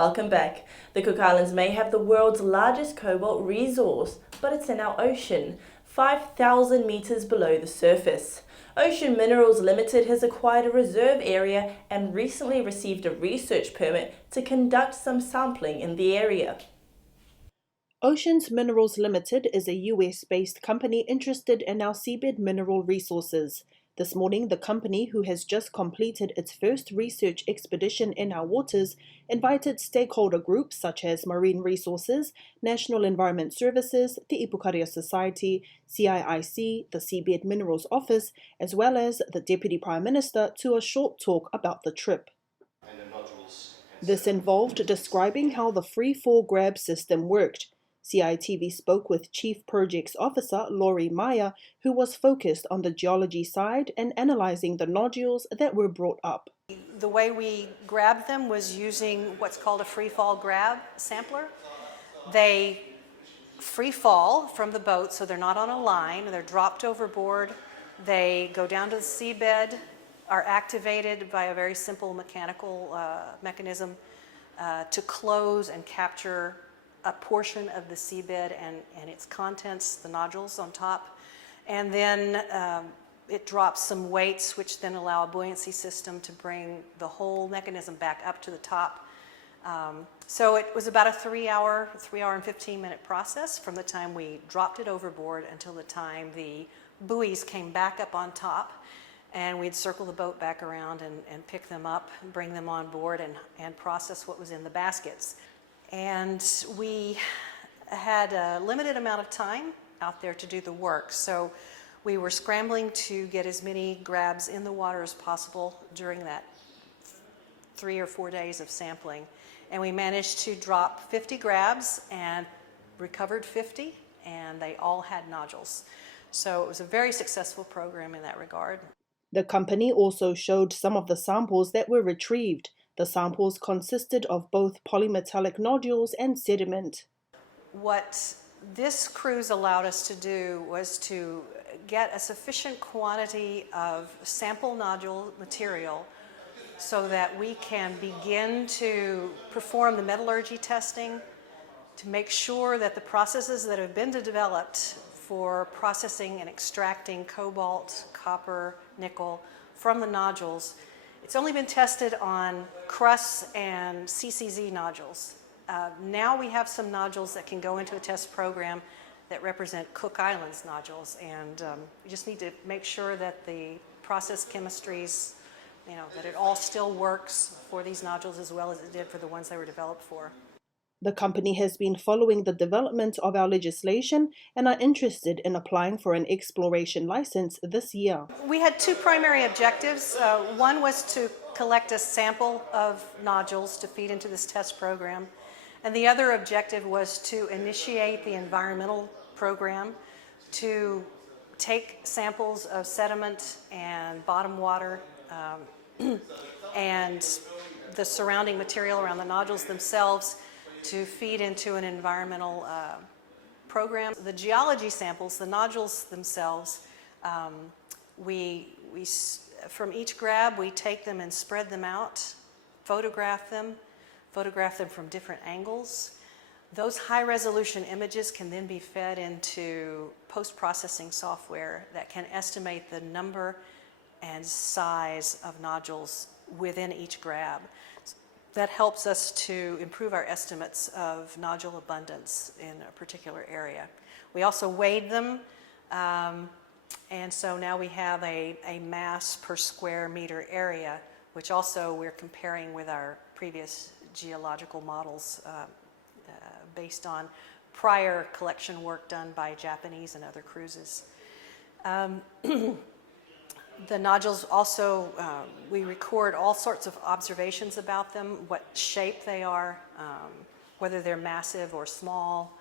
Welcome back. The Cook Islands may have the world's largest cobalt resource, but it's in our ocean, 5,000 meters below the surface. Ocean Minerals Limited has acquired a reserve area and recently received a research permit to conduct some sampling in the area. Ocean Minerals Limited is a US-based company interested in our seabed mineral resources. This morning, the company, who has just completed its first research expedition in our waters, invited stakeholder groups such as Marine Resources, National Environment Services, the Ipukaria Society, CIIC, the Seabed Minerals Office, as well as the Deputy Prime Minister to a short talk about the trip. This involved describing how the free-fall grab system worked. CITV spoke with Chief Projects Officer Laurie Meyer, who was focused on the geology side and analyzing the nodules that were brought up. The way we grabbed them was using what's called a free-fall grab sampler. They free fall from the boat, so they're not on a line, they're dropped overboard. They go down to the seabed, are activated by a very simple mechanical mechanism to close and capture a portion of the seabed and its contents, the nodules on top. And then it drops some weights, which then allow a buoyancy system to bring the whole mechanism back up to the top. So it was about a 3 hour and 15-minute process from the time we dropped it overboard until the time the buoys came back up on top. And we'd circle the boat back around and pick them up, bring them on board and process what was in the baskets. And we had a limited amount of time out there to do the work. So we were scrambling to get as many grabs in the water as possible during that 3 or 4 days of sampling. And we managed to drop 50 grabs and recovered 50, and they all had nodules. So it was a very successful program in that regard. The company also showed some of the samples that were retrieved. The samples consisted of both polymetallic nodules and sediment. What this cruise allowed us to do was to get a sufficient quantity of sample nodule material so that we can begin to perform the metallurgy testing to make sure that the processes that have been developed for processing and extracting cobalt, copper, nickel from the nodules. It's only been tested on crusts and CCZ nodules. Now we have some nodules that can go into a test program that represent Cook Islands nodules, and we just need to make sure that the process chemistries, that it all still works for these nodules as well as it did for the ones they were developed for. The company has been following the development of our legislation and are interested in applying for an exploration license this year. We had two primary objectives. One was to collect a sample of nodules to feed into this test program, and the other objective was to initiate the environmental program to take samples of sediment and bottom water and the surrounding material around the nodules themselves to feed into an environmental program. The geology samples, the nodules themselves, from each grab we take them and spread them out, photograph them from different angles. Those high-resolution images can then be fed into post-processing software that can estimate the number and size of nodules within each grab. That helps us to improve our estimates of nodule abundance in a particular area. We also weighed them, and so now we have a mass per square meter area, which also we're comparing with our previous geological models based on prior collection work done by Japanese and other cruises. The nodules also, we record all sorts of observations about them, what shape they are, whether they're massive or small.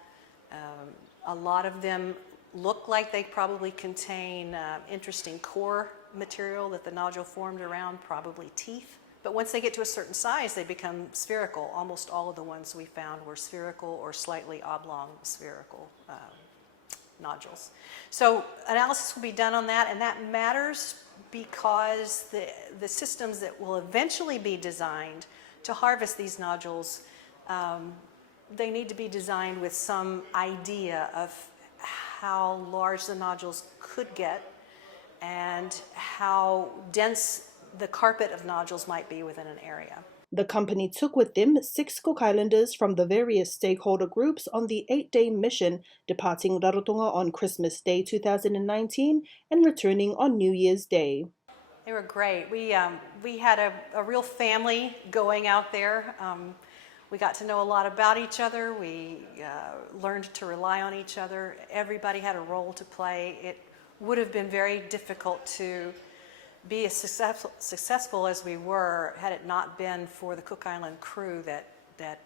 A lot of them look like they probably contain interesting core material that the nodule formed around, probably teeth. But once they get to a certain size, they become spherical. Almost all of the ones we found were spherical or slightly oblong spherical nodules. So analysis will be done on that, and that matters because the systems that will eventually be designed to harvest these nodules they need to be designed with some idea of how large the nodules could get and how dense the carpet of nodules might be within an area. The company took with them 6 Cook Islanders from the various stakeholder groups on the 8-day mission, departing Rarotonga on Christmas Day 2019 and returning on New Year's Day. They were great. We had a real family going out there. We got to know a lot about each other. We learned to rely on each other. Everybody had a role to play. It would have been very difficult to be as successful as we were had it not been for the Cook Island crew that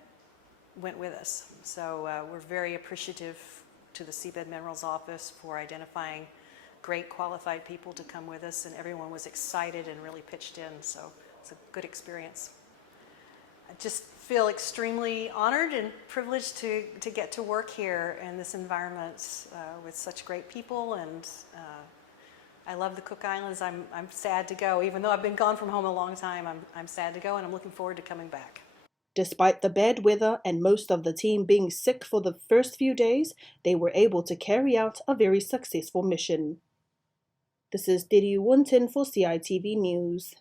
went with us. So we're very appreciative to the Seabed Minerals Office for identifying great qualified people to come with us, and everyone was excited and really pitched in, so it's a good experience. I just feel extremely honored and privileged to get to work here in this environment with such great people, and I love the Cook Islands. I'm sad to go. Even though I've been gone from home a long time, I'm sad to go, and I'm looking forward to coming back. Despite the bad weather and most of the team being sick for the first few days, they were able to carry out a very successful mission. This is Diri Wuntin for CITV News.